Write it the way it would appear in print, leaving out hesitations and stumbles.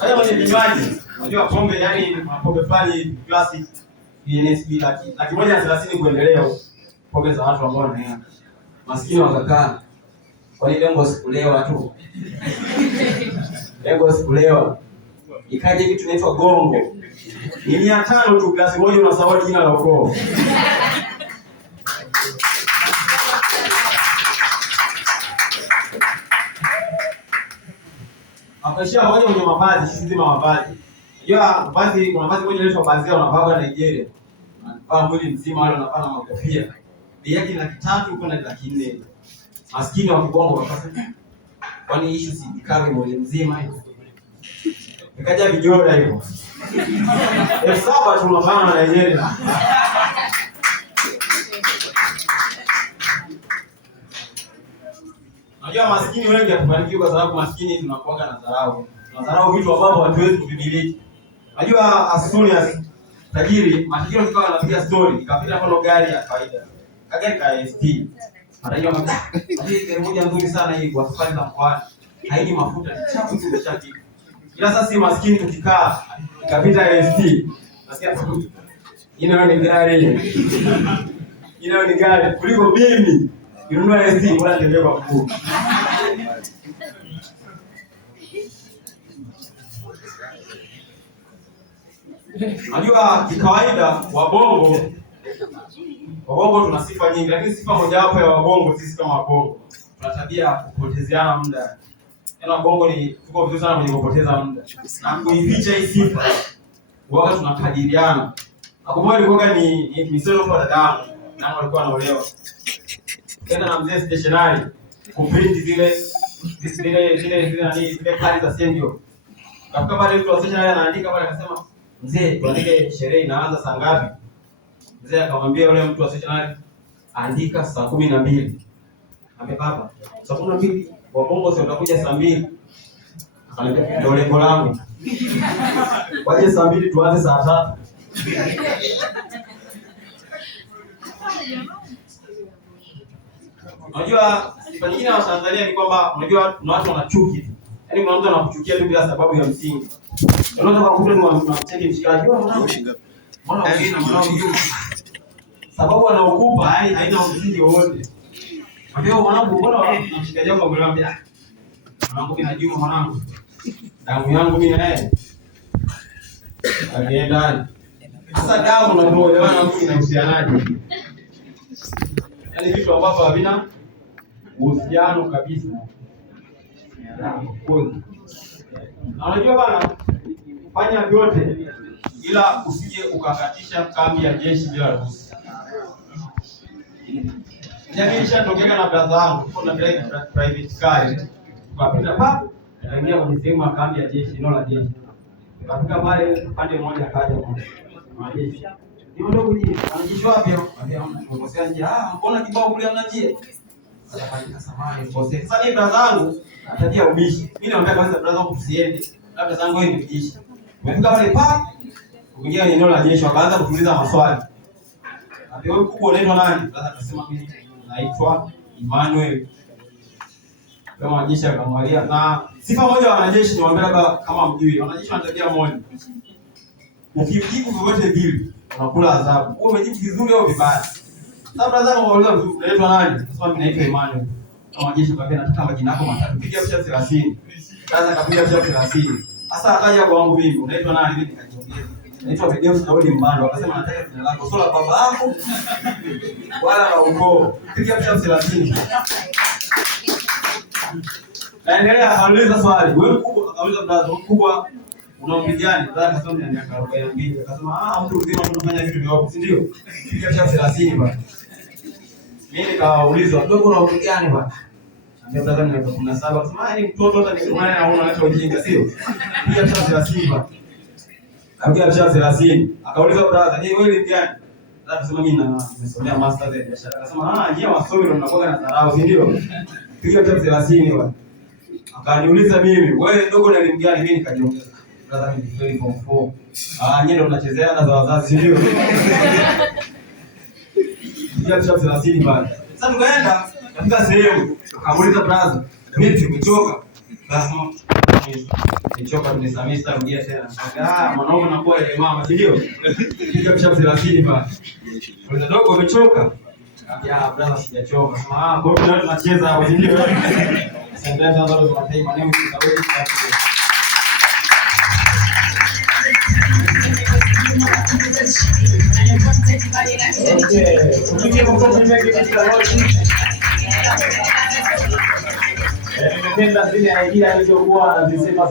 Haya mwenye vinywaji, unajua pombe yani pombe fulani classic NSB laki moja na 30 kuendelea pombe za watu ambao wanaenda. Maskini wakakaa. Kwa nini lengo sikulewa tu? Lengo sikulewa. Ikaje kitu kinaitwa gongo. Ni 500 tu glasi moja unasahau jina la ukoo. Akashia moja kwenye mavazi, sisi nzima mavazi. Unajua mavazi, kuna mavazi moja inaitwa baadhi wanavaa Nigeria. Wanavaa mwili mzima wale wanavaa na makofia. Bei yake ni 300 huko na 400. Maskini wa kibongo wakasema, kwani issue si kawe mwili mzima hiyo. Nikaja vijora hivyo. 7,000 tunafanya na Nigeria. Unajua maskini wengi hatufanikiwi kwa sababu maskini tunakuanga na dharau. Tunadharau vitu ambavyo hatuwezi kuvimiliki. Unajua Asturias tajiri, matajiri wakawa wanapiga story, ikapita kwa gari ya kawaida. Kagari ka ST. Anajua gari moja nzuri sana hii kwa safari za mkoani. Haini mafuta, ni chafu tu chaki. Ila sasa si maskini tukikaa, ikapita ST. Nasikia inayo ni gari. Inayo ni gari kuliko mimi. Kinunua ST bora tembea kwa mguu. Unajua kikawaida wabongo tuna sifa nyingi, lakini sifa moja wapo ya wabongo sisi kama wabongo tuna tabia kupotezeana muda. Yaani wabongo ni tuko vizuri sana kwenye kupoteza muda. Na kuificha hii sifa waga tunakadiriana. Akumweli ilikuwa ni misemo kwa dadangu na walikuwa wanaolewa. Kenda na mzee stationary kuprint zile kadi za sendio. Kafika pale mtu wa stationary anaandika pale akasema, "Mzee, tuandike sherehe inaanza saa ngapi?" Mzee akamwambia yule mtu wa stationary, "Andika saa 12." Amepapa. Saa 12 wabongo sio utakuja saa 2. Akaniambia, "Ndio lengo langu. Waje saa 2 tuanze saa 3." Unajua sifa nyingine ya Tanzania ni kwamba unajua kuna watu wanachuki. Yaani kuna mtu anakuchukia tu bila sababu ya msingi. Unaweza kukuta tu unamcheki mshikaji wao mbona unaona mwanangu. Sababu anaokupa haina msingi wowote. Unajua mwanangu mbona mshikaji wako anamwambia mwanangu mimi najua mwanangu. Damu yangu mimi na yeye. Alienda. Sasa damu na roho yana mtu inahusianaje? Yaani vitu ambavyo havina uhusiano kabisa. Na unajua bana, fanya vyote ila usije ukakatisha kambi ya jeshi bila ruhusa. Nisha tokea na brother wangu, kuna private car. Tukapita papo, tukaingia kwenye sehemu ya kambi ya jeshi, eneo la jeshi. Tukafika pale pande moja akaja majeshi. Ndio ndio kuji, anajeshi wapi hapo? Anambia njia. Mbona kibao kule hamna njia? Atafanya samani kose. Sasa mimi brother wangu atatia ubishi. Mimi naomba kwanza brother wangu usiende. Labda zangu wewe ni ubishi. Umefika pale pa kuingia eneo la jeshi wakaanza kutuliza maswali. Hapo wewe kubwa unaitwa nani? Brother akasema mimi naitwa Emmanuel. Kama jeshi akamwalia na sifa moja wa wanajeshi niwaambia labda kama mjui. Wanajeshi wana tabia moja. Ukijibu vyovyote vile unakula adhabu. Wewe umejibu vizuri au vibaya? Sasa brother wangu unaitwa nani? Sasa mimi naitwa Emmanuel. Kama jeshi kaambia nataka majina yako matatu. Pigia picha 30. Sasa kapiga picha 30. Sasa akaja kwa wangu mimi, unaitwa nani? Mimi nikajiongeza. Naitwa Bedeus Daudi Mbando. Akasema nataka jina lako sio la baba yako wala la ukoo. Pigia picha 30. Naendelea auliza swali. Wewe mkubwa akauliza brother mkubwa unampigani? Brother akasema ni miaka 42. Akasema mtu mzima tunafanya vitu vya si ndio? Pigia picha 30 bwana. Mimi nikauliza dogo unampigani bwana? Ndio brother ni 17. Akasema ni mtoto hata nikimwona naona anaacha ujinga sio? Pigia picha 30 bwana. Akapiga picha 30. Akauliza brother, "Je, wewe ni gani?" Brother akasema mimi nimesomea masters ya biashara. Akasema nyie wasomi ndio mnakuwa na dharau, si ndio? Piga picha 30 bwana. Akaniuliza mimi, "Wewe dogo na elimu gani?" Mimi nikajiongeza. Brother mimi ni form 4. Nyie ndio mnachezea na za wazazi, si ndio? Piga picha 30 bwana. Sasa tukaenda katika sehemu, akamuuliza brother, "Vipi umechoka?" Akasema, nichoka tumesamia rudia tena. Mwanaume anakuwa ile mama, si ndio? Piga kisha 30 bana. Wewe dogo umechoka? Ya brother sijachoka. Sema kwa hiyo tunacheza hapo, si ndio? Sasa ndio tunataka maneno kitawezi kwa nimependa zile idea alizokuwa anazisema.